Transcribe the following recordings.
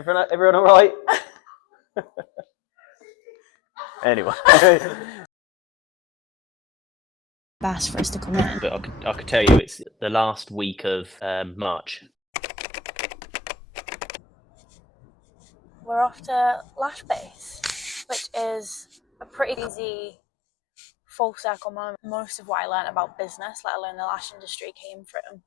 Everyone all right? Anyway. Bass for us to come in. But I could tell you it's the last week of March. We're off to LashBase, which is a pretty easy full circle moment. Most of what I learned about business, let alone the lash industry, came from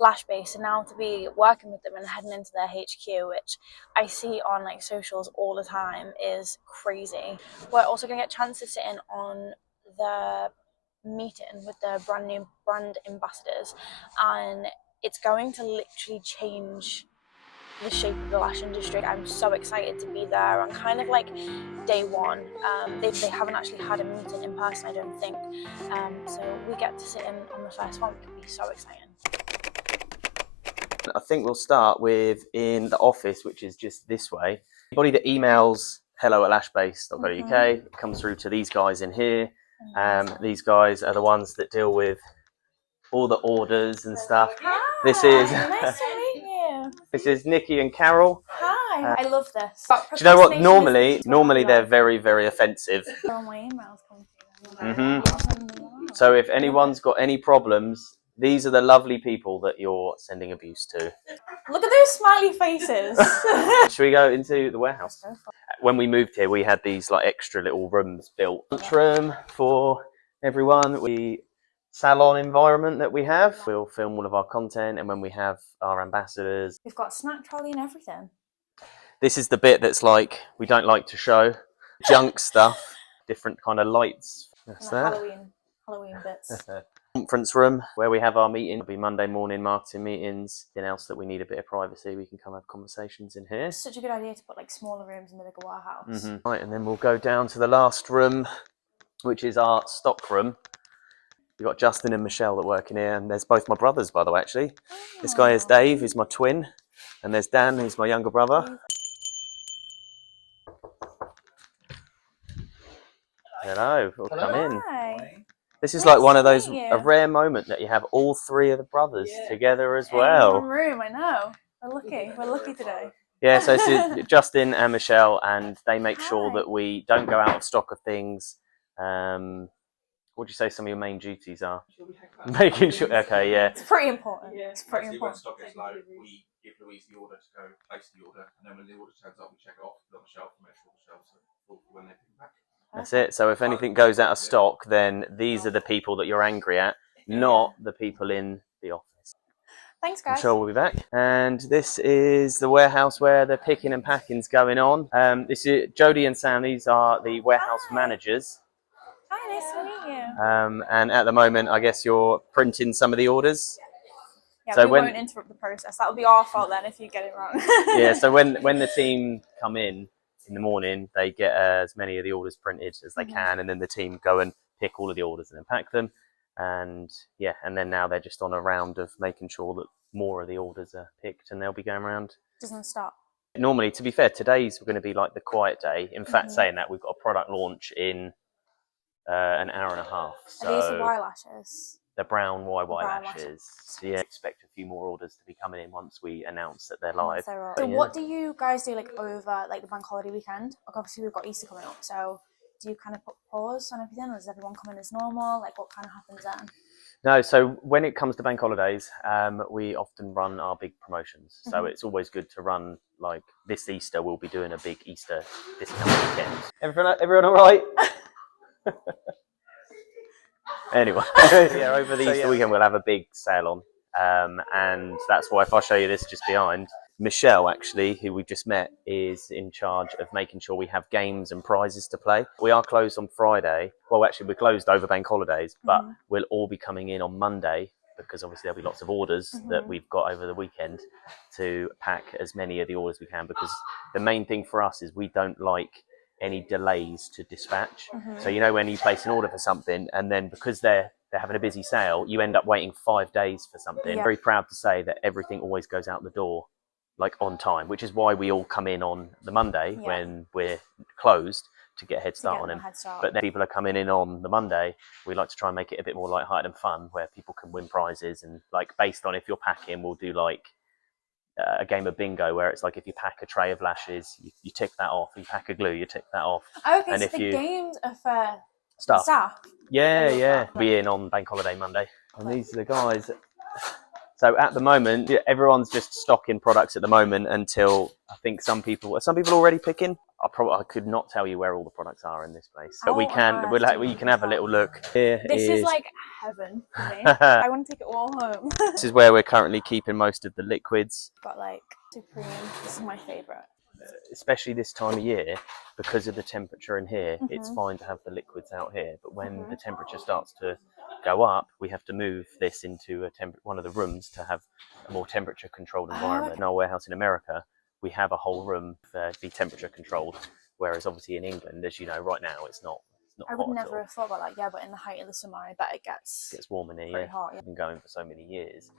LashBase, and now to be working with them and heading into their HQ, which I see on like socials all the time, is crazy. We're also going to get a chance to sit in on the meeting with the brand new brand ambassadors, and it's going to literally change the shape of the lash industry. I'm so excited to be there on kind of like day one. They haven't actually had a meeting in person, I don't think, so we get to sit in on the first one, which will be so exciting. I think we'll start with in the office, which is just this way. Anybody that emails hello@lashbase.co.uk comes through to these guys in here. These guys are the ones that deal with all the orders and stuff. Hi, this is nice to meet you. This is Nikki and Carol. Hi, I love this. Do you know what? Normally they're very, very offensive. All my emails come through. So if anyone's got any problems, these are the lovely people that you're sending abuse to. Look at those smiley faces. Should we go into the warehouse? When we moved here, we had these like extra little rooms built. Lunchroom for everyone. Salon environment that we have. We'll film all of our content, and when we have our ambassadors, We've got a snack trolley and everything. this is the bit that's like we don't like to show. Junk stuff, different kind of lights. That's that. Halloween bits. Conference room where we have our meeting. It'll be Monday morning marketing meetings. Anything else that we need a bit of privacy, we can come have conversations in here. It's such a good idea to put like smaller rooms in the bigger warehouse. Right, and then we'll go down to the last room, which is our stock room. We've got Justin and Michelle that work in here, and there's both my brothers, by the way, actually. This guy is Dave, who's my twin, and there's Dan, who's my younger brother. Hello, come in. Hi. This is like one of those, a rare moment that you have all three of the brothers together as well. In one room, I know. We're lucky today. Yeah, so this is Justin and Michelle, and they make sure that we don't go out of stock of things. What would you say some of your main duties are? Making sure, okay, yeah. It's pretty important. It's pretty important. When stock is low, we give Louise the order to go place the order, and then when the order turns up, we check it off, put it on the shelf, and make sure the shelves are full when they pick it back. That's it. So if anything goes out of stock, then these are the people that you're angry at, not the people in the office. Thanks, guys. I'm sure we'll be back. And this is the warehouse where the picking and packing's going on. This is Jody and Sam. These are the warehouse managers. Hi, nice to meet you. And at the moment, I guess you're printing some of the orders. Yeah, so we won't interrupt the process. That'll be our fault then if you get it wrong. Yeah, so when the team come in the morning, they get as many of the orders printed as they can, and then the team go and pick all of the orders and then pack them. And yeah, and then now they're just on a round of making sure that more of the orders are picked, and they'll be going around. Doesn't stop. Normally, to be fair, today's going to be like the quiet day. In fact, saying that, we've got a product launch in an hour and a half. So are these the Y lashes? The brown YY lashes. So yeah, expect a few more orders to be coming in once we announce that they're live. So what do you guys do like over like the bank holiday weekend? Like obviously we've got Easter coming up, so do you kind of put pause on everything, or does everyone come in as normal? Like what kind of happens then? No, so when it comes to bank holidays, we often run our big promotions. So it's always good to run, like this Easter, we'll be doing a big Easter discount weekend. Everyone all right? Anyway, yeah, over the Easter weekend we'll have a big sale on, and that's why if I show you this just behind, Michelle actually, who we've just met, is in charge of making sure we have games and prizes to play. We are closed on Friday. Well, actually we're closed over bank holidays, but we'll all be coming in on Monday because obviously there'll be lots of orders that we've got over the weekend to pack as many of the orders we can, because the main thing for us is we don't like any delays to dispatch. So you know when you place an order for something and then because they're having a busy sale, you end up waiting 5 days for something. Very proud to say that everything always goes out the door like on time, which is why we all come in on the Monday when we're closed to get a head start on them. But then people are coming in on the Monday. We like to try and make it a bit more lighthearted and fun, where people can win prizes, and like based on if you're packing, we'll do like a game of bingo where it's like if you pack a tray of lashes, you tick that off. You pack a glue, you tick that off. Okay, and so if the you games are for stuff, staff. yeah, love yeah, that. be in on Bank Holiday Monday. And these are the guys. So at the moment, everyone's just stocking products at the moment until I think some people already picking. I could not tell you where all the products are in this place, but we can. You can have a little look. Here This is like heaven for me. I want to take it all home. This is where we're currently keeping most of the liquids. Got like Supreme. This is my favorite. Especially this time of year, because of the temperature in here, it's fine to have the liquids out here. But when the temperature starts to go up, we have to move this into one of the rooms to have a more temperature controlled environment. In our warehouse in America, we have a whole room to be temperature controlled, whereas obviously in England, as you know, right now it's not. I would never have thought about that. Yeah, but in the height of the summer, I bet it gets warm in here. Pretty hot. Yeah. We've been going for so many years.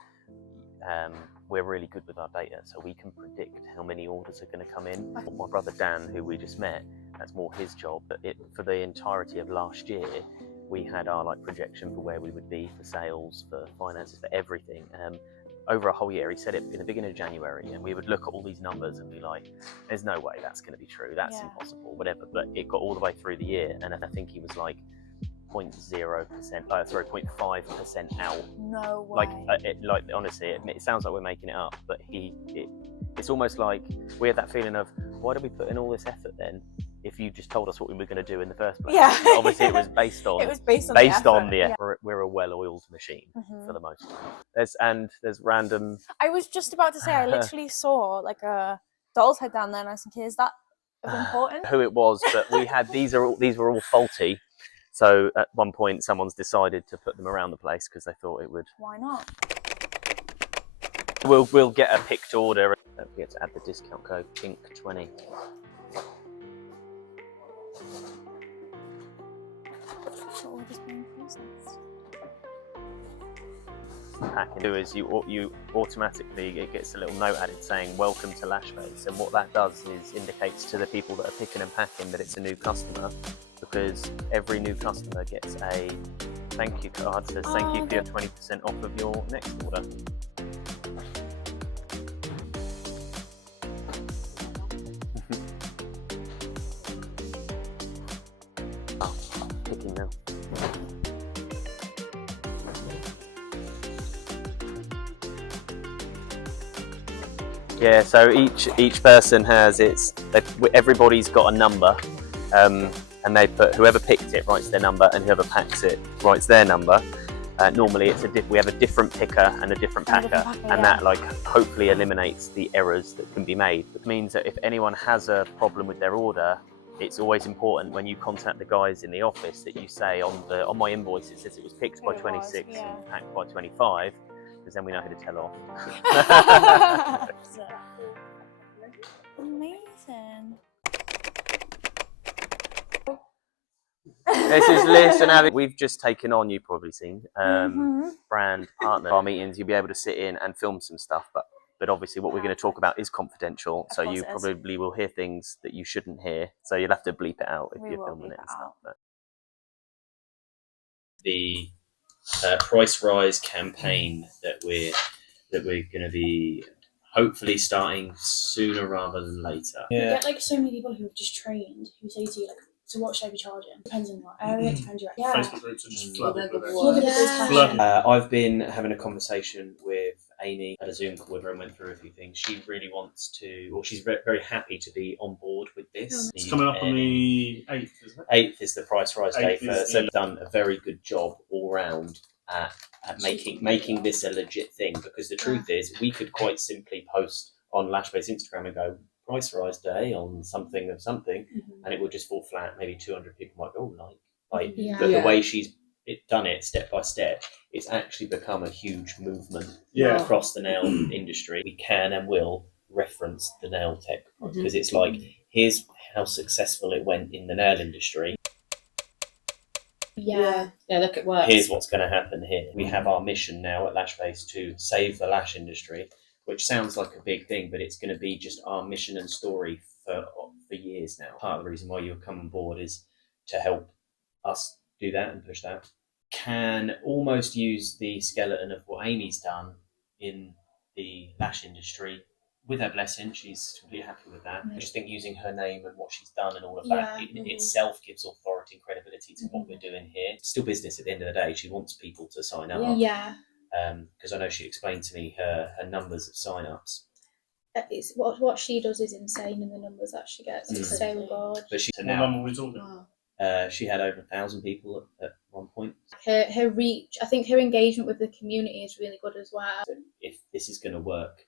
We're really good with our data, so we can predict how many orders are going to come in. My brother Dan, who we just met, that's more his job, but for the entirety of last year, we had our projection for where we would be for sales, for finances, for everything. Over a whole year, he said it in the beginning of January, and we would look at all these numbers and be like, there's no way that's going to be true, that's impossible, whatever. But it got all the way through the year, and I think he was like 0.5% out. No way. Honestly, it sounds like we're making it up, but it's almost like we had that feeling of, why did we put in all this effort then if you just told us what we were going to do in the first place? Yeah. Obviously it was based on the effort. We're a well-oiled machine for the most part. There's random. I was just about to say, I literally saw like a doll's head down there, and I was thinking, is that important? Who it was, but we had these were all faulty. So at one point, someone's decided to put them around the place because they thought it would. Why not? We'll get a picked order. Don't forget to add the discount code PINK20. Packing do is you automatically, it gets a little note added saying welcome to LashBase, and what that does is indicates to the people that are picking and packing that it's a new customer, because every new customer gets a thank you card that says thank you for your 20% off of your next order. Picking now. Yeah, so each person has everybody's got a number, and they put whoever picked it writes their number, and whoever packs it writes their number. Normally, we have a different picker and a different packer, and that hopefully eliminates the errors that can be made. It means that if anyone has a problem with their order, it's always important when you contact the guys in the office that you say on my invoice it says it was picked by 26 and packed by 25. Because then we know who to tell off. Amazing. This is Liz and Abby. We've just taken on, you've probably seen, brand partner. Our meetings, you'll be able to sit in and film some stuff, but obviously what we're going to talk about is confidential, so you probably will hear things that you shouldn't hear, so you'll have to bleep it out if you're filming it and stuff. But the price rise campaign that we're going to be hopefully starting sooner rather than later. You get so many people who have just trained who say to you so what should I be charging? Depends on what area, depends on Facebook groups are just flooded with it. I've been having a conversation with Amy at a Zoom call with her and went through a few things. She really wants to, or she's very happy to be on board with this. It's coming up on the 8th, isn't it? 8th is the price rise day. So they've done a very good job all round at making this a legit thing, because the truth is we could quite simply post on LashBase Instagram and go price rise day on something of something, and it would just fall flat. Maybe 200 people might go but the way she's done it step by step, it's actually become a huge movement across the nail industry. We can and will reference the nail tech because it's here's how successful it went in the nail industry. Look, it works. Here's what's going to happen here. We have our mission now at LashBase to save the lash industry, which sounds like a big thing, but it's going to be just our mission and story for years now. Part of the reason why you'll come on board is to help us do that and push that. Can almost use the skeleton of what Amy's done in the lash industry with her blessing, she's completely happy with that. I just think using her name and what she's done and all of Yeah, that in itself gives authority and credibility to what we're doing here. It's still business at the end of the day. She wants people to sign up. Yeah. Because I know she explained to me her numbers of sign-ups. It's, what she does is insane, and the numbers that she gets is so good. But What number are we talking? she had over 1,000 people at one point. Her reach, I think her engagement with the community is really good as well. So if this is going to work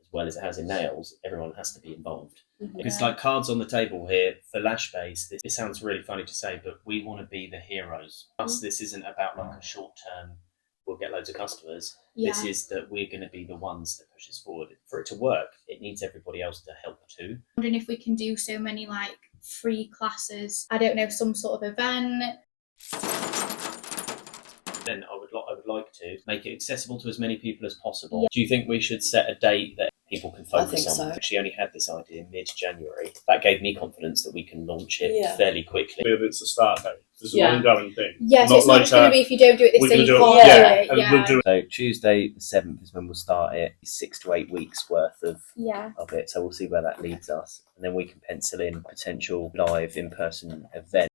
as well as it has in nails, everyone has to be involved. It's like cards on the table here for LashBase. This sounds really funny to say, but we want to be the heroes. Us, this isn't about like a short term, we'll get loads of customers. This is that we're going to be the ones that push us forward. For it to work, it needs everybody else to help too. I'm wondering if we can do so many like free classes. I don't know, some sort of event. Then I would like to make it accessible to as many people as possible. Do you think we should set a date that people can focus on? So. She only had this idea mid-January. That gave me confidence that we can launch it fairly quickly. It's a start date. This is an ongoing thing. Yes, it's not just going to be if you don't do it this day, you can't do it. We'll do it. So Tuesday the 7th is when we'll start it. 6 to 8 weeks worth of it. So we'll see where that leads us. And then we can pencil in potential live in-person event.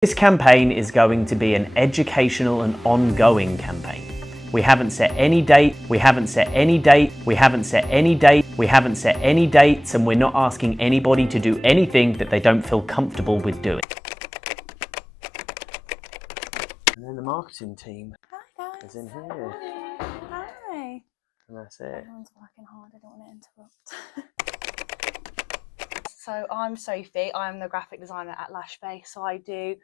This campaign is going to be an educational and ongoing campaign. We haven't set any date, we haven't set any date, we haven't set any date, we haven't set any dates, and we're not asking anybody to do anything that they don't feel comfortable with doing. And then the marketing team is in here. Hi. And that's it. Everyone's working hard, I don't want to interrupt. So I'm Sophie, I'm the graphic designer at LashBase. So I do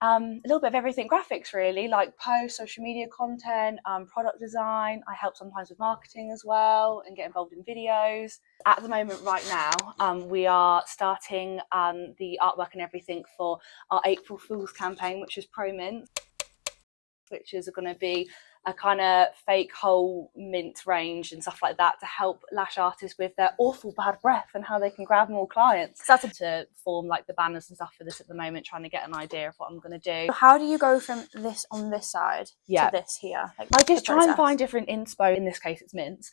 a little bit of everything graphics really, like post, social media content, product design. I help sometimes with marketing as well and get involved in videos. At the moment right now, we are starting the artwork and everything for our April Fool's campaign, which is Pro Mint, which is going to be a kind of fake whole mint range and stuff like that to help lash artists with their awful bad breath and how they can grab more clients. So that's to form like the banners and stuff for this at the moment, trying to get an idea of what I'm going to do. How do you go from this on this side to this here? Like, I just try and find different inspo. In this case, it's mints.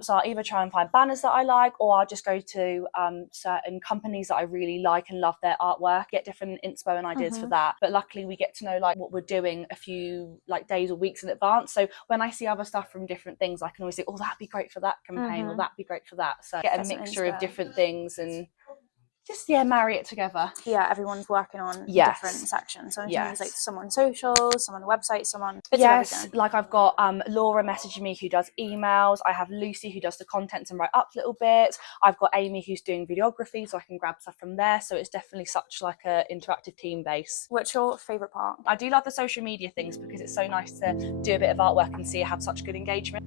So I'll either try and find banners that I like, or I'll just go to certain companies that I really like and love their artwork, get different inspo and ideas for that. But luckily, we get to know like what we're doing a few like days or weeks in advance. So when I see other stuff from different things, I can always say, oh, that'd be great for that campaign, or that'd be great for that. So get a mixture of different things and just marry it together. Yeah, everyone's working on different sections. So it's like someone socials, someone website, someone bits of everything. Like I've got Laura messaging me who does emails. I have Lucy who does the content and write up little bits. I've got Amy who's doing videography, so I can grab stuff from there. So it's definitely such like a interactive team base. What's your favourite part? I do love the social media things because it's so nice to do a bit of artwork and see it have such good engagement.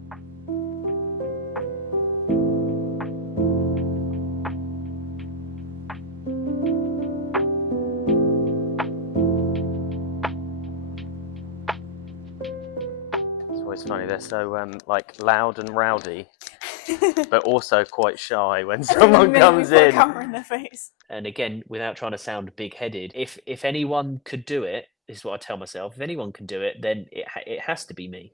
It's funny, they're so like loud and rowdy, but also quite shy when someone comes in. Camera in their face. And again, without trying to sound big-headed, if anyone could do it, this is what I tell myself, if anyone can do it, then it has to be me.